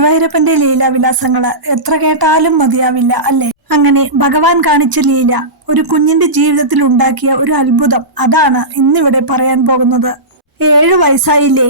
ഗുരുവായൂരപ്പന്റെ ലീലാവിലാസങ്ങള് എത്ര കേട്ടാലും മതിയാവില്ല അല്ലേ? അങ്ങനെ ഭഗവാൻ കാണിച്ച ലീല ഒരു കുഞ്ഞിന്റെ ജീവിതത്തിൽ ഉണ്ടാക്കിയ ഒരു അത്ഭുതം, അതാണ് ഇന്നിവിടെ പറയാൻ പോകുന്നത്. 7 വയസ്സായില്ലേ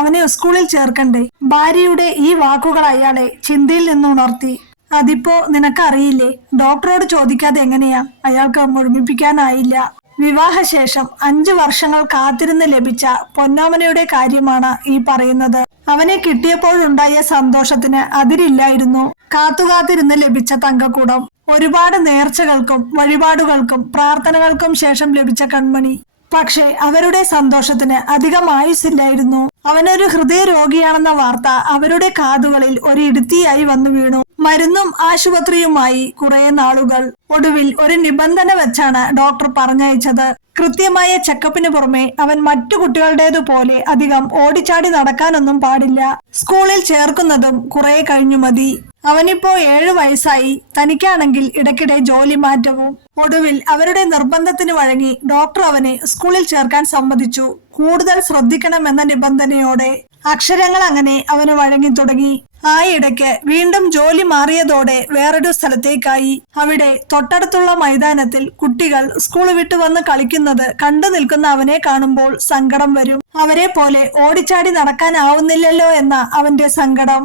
അവനെ സ്കൂളിൽ ചേർക്കണ്ടേ? ഭാര്യയുടെ ഈ വാക്കുകൾ അയാളെ ചിന്തയിൽ നിന്നുണർത്തി. അതിപ്പോ നിനക്കറിയില്ലേ? ഡോക്ടറോട് ചോദിക്കാതെ എങ്ങനെയാ? അയാൾക്ക് മുഴുമിപ്പിക്കാനായില്ല. വിവാഹശേഷം 5 വർഷങ്ങൾ കാത്തിരുന്ന് ലഭിച്ച പൊന്നോമനയുടെ കാര്യമാണ് ഈ പറയുന്നത്. അവനെ കിട്ടിയപ്പോഴുണ്ടായ സന്തോഷത്തിന് അതിരില്ലായിരുന്നു. കാത്തുകാത്തിരുന്ന് ലഭിച്ച തങ്കക്കൂടം, ഒരുപാട് നേർച്ചകൾക്കും വഴിപാടുകൾക്കും പ്രാർത്ഥനകൾക്കും ശേഷം ലഭിച്ച കൺമണി. പക്ഷെ അവരുടെ സന്തോഷത്തിന് അധികം ആയുസ്സില്ലായിരുന്നു. അവനൊരു ഹൃദയരോഗിയാണെന്ന വാർത്ത അവരുടെ കാതുകളിൽ ഒരു ഇടുത്തിയായി വന്നു വീണു. മരുന്നും ആശുപത്രിയുമായി കുറെ നാളുകൾ. ഒടുവിൽ ഒരു നിബന്ധന വെച്ചാണ് ഡോക്ടർ പറഞ്ഞയച്ചത്. കൃത്യമായ ചെക്കപ്പിന് പുറമെ അവൻ മറ്റു കുട്ടികളുടേതുപോലെ അധികം ഓടിച്ചാടി നടക്കാനൊന്നും പാടില്ല. സ്കൂളിൽ ചേർക്കുന്നതും കുറെ കഴിഞ്ഞു മതി. അവനിപ്പോ 7 വയസ്സായി. തനിക്കാണെങ്കിൽ ഇടയ്ക്കിടെ ജോലി മാറ്റവും. ഒടുവിൽ അവരുടെ നിർബന്ധത്തിന് വഴങ്ങി ഡോക്ടർ അവനെ സ്കൂളിൽ ചേർക്കാൻ സമ്മതിച്ചു. കൂടുതൽ ശ്രദ്ധിക്കണമെന്ന നിബന്ധനയോടെ. അക്ഷരങ്ങൾ അങ്ങനെ അവന് വഴങ്ങി തുടങ്ങി. ആ ഇടയ്ക്ക് വീണ്ടും ജോലി മാറിയതോടെ വേറൊരു സ്ഥലത്തേക്കായി. അവിടെ തൊട്ടടുത്തുള്ള മൈതാനത്തിൽ കുട്ടികൾ സ്കൂൾ വിട്ടു വന്ന് കളിക്കുന്നത് കണ്ടു നിൽക്കുന്ന അവനെ കാണുമ്പോൾ സങ്കടം വരും. അവരെ പോലെ ഓടിച്ചാടി നടക്കാനാവുന്നില്ലല്ലോ എന്ന അവന്റെ സങ്കടം.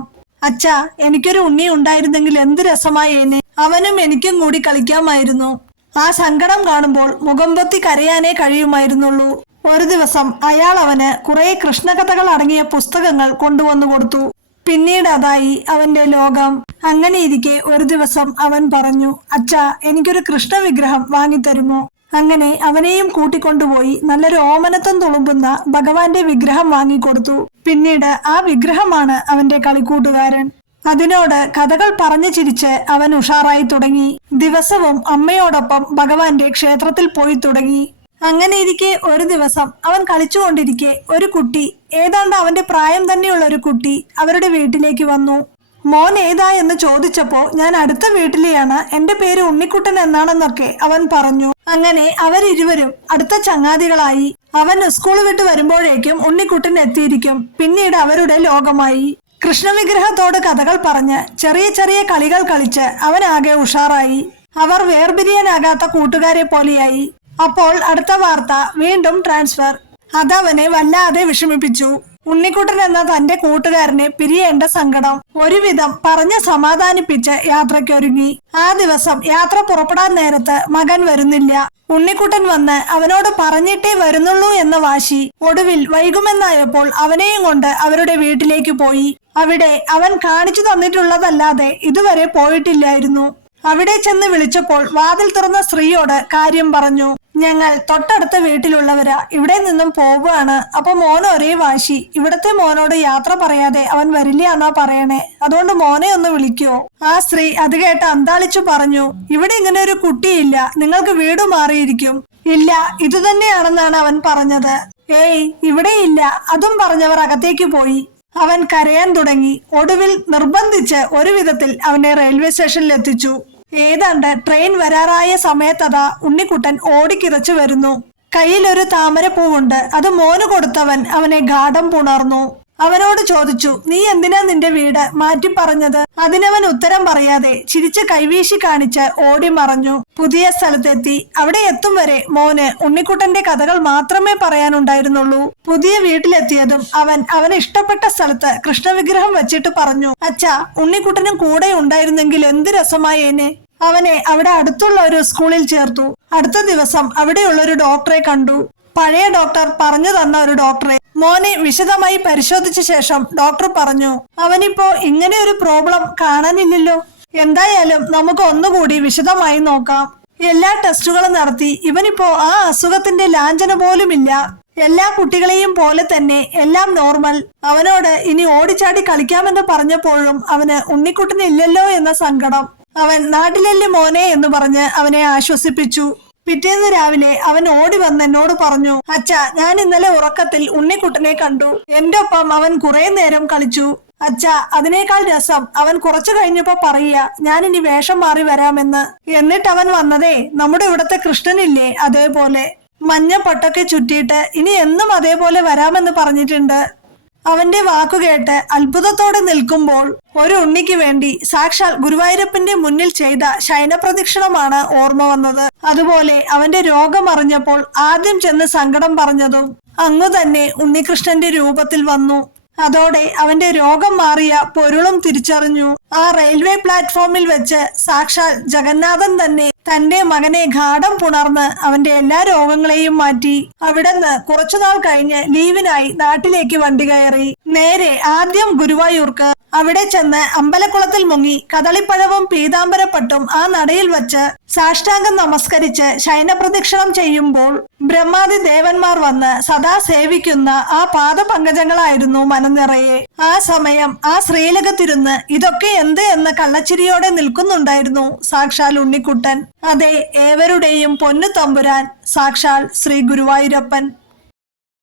അച്ഛാ, എനിക്കൊരു ഉണ്ണി ഉണ്ടായിരുന്നെങ്കിൽ എന്ത് രസമായേനെ. അവനും എനിക്കും കൂടി കളിക്കാമായിരുന്നു. ആ സങ്കടം കാണുമ്പോൾ മുഖം പൊത്തി കരയാനേ കഴിയുമായിരുന്നുള്ളൂ. ഒരു ദിവസം അയാൾ അവന് കുറെ കൃഷ്ണകഥകൾ അടങ്ങിയ പുസ്തകങ്ങൾ കൊണ്ടുവന്നു കൊടുത്തു. പിന്നീട് അതായി അവന്റെ ലോകം. അങ്ങനെയിരിക്കെ ഒരു ദിവസം അവൻ പറഞ്ഞു, അച്ഛാ, എനിക്കൊരു കൃഷ്ണ വിഗ്രഹം വാങ്ങിത്തരുമോ? അങ്ങനെ അവനെയും കൂട്ടിക്കൊണ്ടുപോയി നല്ലൊരു ഓമനത്വം തുളുമ്പുന്ന ഭഗവാന്റെ വിഗ്രഹം വാങ്ങിക്കൊടുത്തു. പിന്നീട് ആ വിഗ്രഹമാണ് അവന്റെ കളിക്കൂട്ടുകാരൻ. അതിനോട് കഥകൾ പറഞ്ഞു ചിരിച്ച് അവൻ ഉഷാറായി തുടങ്ങി. ദിവസവും അമ്മയോടൊപ്പം ഭഗവാന്റെ ക്ഷേത്രത്തിൽ പോയി തുടങ്ങി. അങ്ങനെയിരിക്കെ ഒരു ദിവസം അവൻ കളിച്ചുകൊണ്ടിരിക്കെ ഒരു കുട്ടി, ഏതാണ്ട് അവന്റെ പ്രായം തന്നെയുള്ള ഒരു കുട്ടി അവരുടെ വീട്ടിലേക്ക് വന്നു. മോൻ ഏതാ എന്ന് ചോദിച്ചപ്പോ, ഞാൻ അടുത്ത വീട്ടിലെയാണ്, എന്റെ പേര് ഉണ്ണിക്കുട്ടൻ എന്നാണെന്നൊക്കെ അവൻ പറഞ്ഞു. അങ്ങനെ അവരിരുവരും അടുത്ത ചങ്ങാതികളായി. അവൻ സ്കൂൾ വിട്ട് വരുമ്പോഴേക്കും ഉണ്ണിക്കുട്ടൻ എത്തിയിരിക്കും. പിന്നീട് അവരുടെ ലോകമായി. കൃഷ്ണവിഗ്രഹത്തോട് കഥകൾ പറഞ്ഞ് ചെറിയ ചെറിയ കളികൾ കളിച്ച് അവനാകെ ഉഷാറായി. അവർ വേർപിരിയാനാകാത്ത കൂട്ടുകാരെ പോലെയായി. അപ്പോൾ അടുത്ത വാർത്ത, വീണ്ടും ട്രാൻസ്ഫർ. അതവനെ വല്ലാതെ വിഷമിപ്പിച്ചു. ഉണ്ണിക്കുട്ടൻ എന്ന തന്റെ കൂട്ടുകാരനെ പിരിയേണ്ട സങ്കടം. ഒരുവിധം പറഞ്ഞ് സമാധാനിപ്പിച്ച് യാത്രയ്ക്കൊരുങ്ങി. ആ ദിവസം യാത്ര പുറപ്പെടാൻ നേരത്ത് മകൻ വരുന്നില്ല. ഉണ്ണിക്കുട്ടൻ വന്ന് അവനോട് പറഞ്ഞിട്ടേ വരുന്നുള്ളൂ എന്ന വാശി. ഒടുവിൽ വൈകുമെന്നായപ്പോൾ അവനെയും കൊണ്ട് അവരുടെ വീട്ടിലേക്ക് പോയി. അവിടെ അവൻ കാണിച്ചു തന്നിട്ടുള്ളതല്ലാതെ ഇതുവരെ പോയിട്ടില്ലായിരുന്നു. അവിടെ ചെന്ന് വിളിച്ചപ്പോൾ വാതിൽ തുറന്ന സ്ത്രീയോട് കാര്യം പറഞ്ഞു. ഞങ്ങൾ തൊട്ടടുത്ത വീട്ടിലുള്ളവരാ, ഇവിടെ നിന്നും പോവുകയാണ്. അപ്പൊ മോന് ഒരേ വാശി. ഇവിടത്തെ മോനോട് യാത്ര പറയാതെ അവൻ വരില്ല എന്നാ പറയണേ. അതുകൊണ്ട് മോനെ ഒന്ന് വിളിക്കുവോ? ആ സ്ത്രീ അത് കേട്ട് അന്താളിച്ചു പറഞ്ഞു, ഇവിടെ ഇങ്ങനെ ഒരു കുട്ടിയില്ല, നിങ്ങൾക്ക് വീട് മാറിയിരിക്കും. ഇല്ല, ഇത് തന്നെയാണെന്നാണ് അവൻ പറഞ്ഞത്. ഏയ്, ഇവിടെയില്ല. അതും പറഞ്ഞവർ അകത്തേക്ക് പോയി. അവൻ കരയാൻ തുടങ്ങി. ഒടുവിൽ നിർബന്ധിച്ച് ഒരു വിധത്തിൽ അവനെ റെയിൽവേ സ്റ്റേഷനിൽ എത്തിച്ചു. ഏതാണ്ട് ട്രെയിൻ വരാറായ സമയത്തതാ ഉണ്ണിക്കുട്ടൻ ഓടിക്കിതച്ചു വരുന്നു. കയ്യിലൊരു താമരപ്പൂവുണ്ട്. അത് മോന് കൊടുത്തവൻ അവനെ ഗാഠം പുണർന്നു. അവനോട് ചോദിച്ചു, നീ എന്തിനാ നിന്റെ വീട് മാറ്റി പറഞ്ഞത്? അതിനവൻ ഉത്തരം പറയാതെ ചിരിച്ച് കൈവീശി കാണിച്ച് ഓടി മറഞ്ഞു. പുതിയ സ്ഥലത്തെത്തി. അവിടെ എത്തും വരെ മോന് ഉണ്ണിക്കുട്ടന്റെ കഥകൾ മാത്രമേ പറയാനുണ്ടായിരുന്നുള്ളൂ. പുതിയ വീട്ടിലെത്തിയതും അവന് ഇഷ്ടപ്പെട്ട സ്ഥലത്ത് കൃഷ്ണവിഗ്രഹം വെച്ചിട്ട് പറഞ്ഞു, അച്ഛാ, ഉണ്ണിക്കുട്ടനും കൂടെ ഉണ്ടായിരുന്നെങ്കിൽ എന്ത് രസമായേനെ. അവനെ അവിടെ അടുത്തുള്ള ഒരു സ്കൂളിൽ ചേർത്തു. അടുത്ത ദിവസം അവിടെയുള്ള ഒരു ഡോക്ടറെ കണ്ടു. പഴയ ഡോക്ടർ പറഞ്ഞു തന്ന ഒരു ഡോക്ടറെ. മോനെ വിശദമായി പരിശോധിച്ച ശേഷം ഡോക്ടർ പറഞ്ഞു, അവനിപ്പോ ഇങ്ങനെ ഒരു പ്രോബ്ലം കാണാനില്ലല്ലോ. എന്തായാലും നമുക്ക് ഒന്നുകൂടി വിശദമായി നോക്കാം. എല്ലാ ടെസ്റ്റുകളും നടത്തി. ഇവനിപ്പോ ആ അസുഖത്തിന്റെ ലാഞ്ചന പോലുമില്ല. എല്ലാ കുട്ടികളെയും പോലെ തന്നെ എല്ലാം നോർമൽ. അവനോട് ഇനി ഓടിച്ചാടി കളിക്കാമെന്ന് പറഞ്ഞപ്പോഴും അവന് ഉണ്ണിക്കുട്ടനില്ലല്ലോ എന്ന സങ്കടം. അവൻ നാട്ടിലല്ലേ മോനെ എന്ന് പറഞ്ഞ് അവനെ ആശ്വസിപ്പിച്ചു. പിറ്റേന്ന് രാവിലെ അവൻ ഓടി വന്ന് എന്നോട് പറഞ്ഞു, അച്ഛാ, ഞാൻ ഇന്നലെ ഉറക്കത്തിൽ ഉണ്ണിക്കുട്ടനെ കണ്ടു. എന്റെ ഒപ്പം അവൻ കുറെ നേരം കളിച്ചു. അച്ഛാ, അതിനേക്കാൾ രസം അവൻ കുറച്ചു കഴിഞ്ഞപ്പോ പറയുക, ഞാൻ ഇനി വേഷം മാറി വരാമെന്ന്. എന്നിട്ട് അവൻ വന്നതേ നമ്മുടെ ഇവിടത്തെ കൃഷ്ണനില്ലേ, അതേപോലെ മഞ്ഞ പട്ടൊക്കെ ചുറ്റിയിട്ട് ഇനി എന്നും അതേപോലെ വരാമെന്ന് പറഞ്ഞിട്ടുണ്ട്. അവന്റെ വാക്കുകേട്ട് അത്ഭുതത്തോടെ നിൽക്കുമ്പോൾ ഒരു ഉണ്ണിക്ക് വേണ്ടി സാക്ഷാൽ ഗുരുവായൂരപ്പന്റെ മുന്നിൽ ചെയ്ത ശയനപ്രദക്ഷിണമാണ് ഓർമ്മ വന്നത്. അതുപോലെ അവന്റെ രോഗം അറിഞ്ഞപ്പോൾ ആദ്യം ചെന്ന് സങ്കടം പറഞ്ഞതും അങ്ങു തന്നെ ഉണ്ണികൃഷ്ണന്റെ രൂപത്തിൽ വന്നു. അതോടെ അവന്റെ രോഗം മാറിയ പൊരുളും തിരിച്ചറിഞ്ഞു. ആ റെയിൽവേ പ്ലാറ്റ്ഫോമിൽ വെച്ച് സാക്ഷാൽ ജഗന്നാഥൻ തന്നെ തന്റെ മകനെ ഘാടം പുണർന്ന് അവന്റെ എല്ലാ രോഗങ്ങളെയും മാറ്റി. അവിടുന്ന് കുറച്ചുനാൾ കഴിഞ്ഞ് ലീവിനായി നാട്ടിലേക്ക് വണ്ടി കയറി. നേരെ ആദ്യം ഗുരുവായൂർക്ക്. അവിടെ ചെന്ന് അമ്പലക്കുളത്തിൽ മുങ്ങി കദളിപ്പഴവും പീതാംബരപ്പട്ടും ആ നടയിൽ വച്ച് സാഷ്ടാംഗം നമസ്കരിച്ച് ശയനപ്രദക്ഷിണം ചെയ്യുമ്പോൾ ബ്രഹ്മാദി ദേവന്മാർ വന്ന് സദാ സേവിക്കുന്ന ആ പാദപങ്കജങ്ങളായിരുന്നു മനംനിറയെ. ആ സമയം ആ ശ്രീലകത്തിരുന്ന് ഇതൊക്കെ എന്ത് എന്ന കള്ളച്ചിരിയോടെ നിൽക്കുന്നുണ്ടായിരുന്നു സാക്ഷാൽ ഉണ്ണിക്കുട്ടൻ. അതെ, ഏവരുടെയും പൊന്നു തമ്പുരാൻ സാക്ഷാൽ ശ്രീ ഗുരുവായൂരപ്പൻ.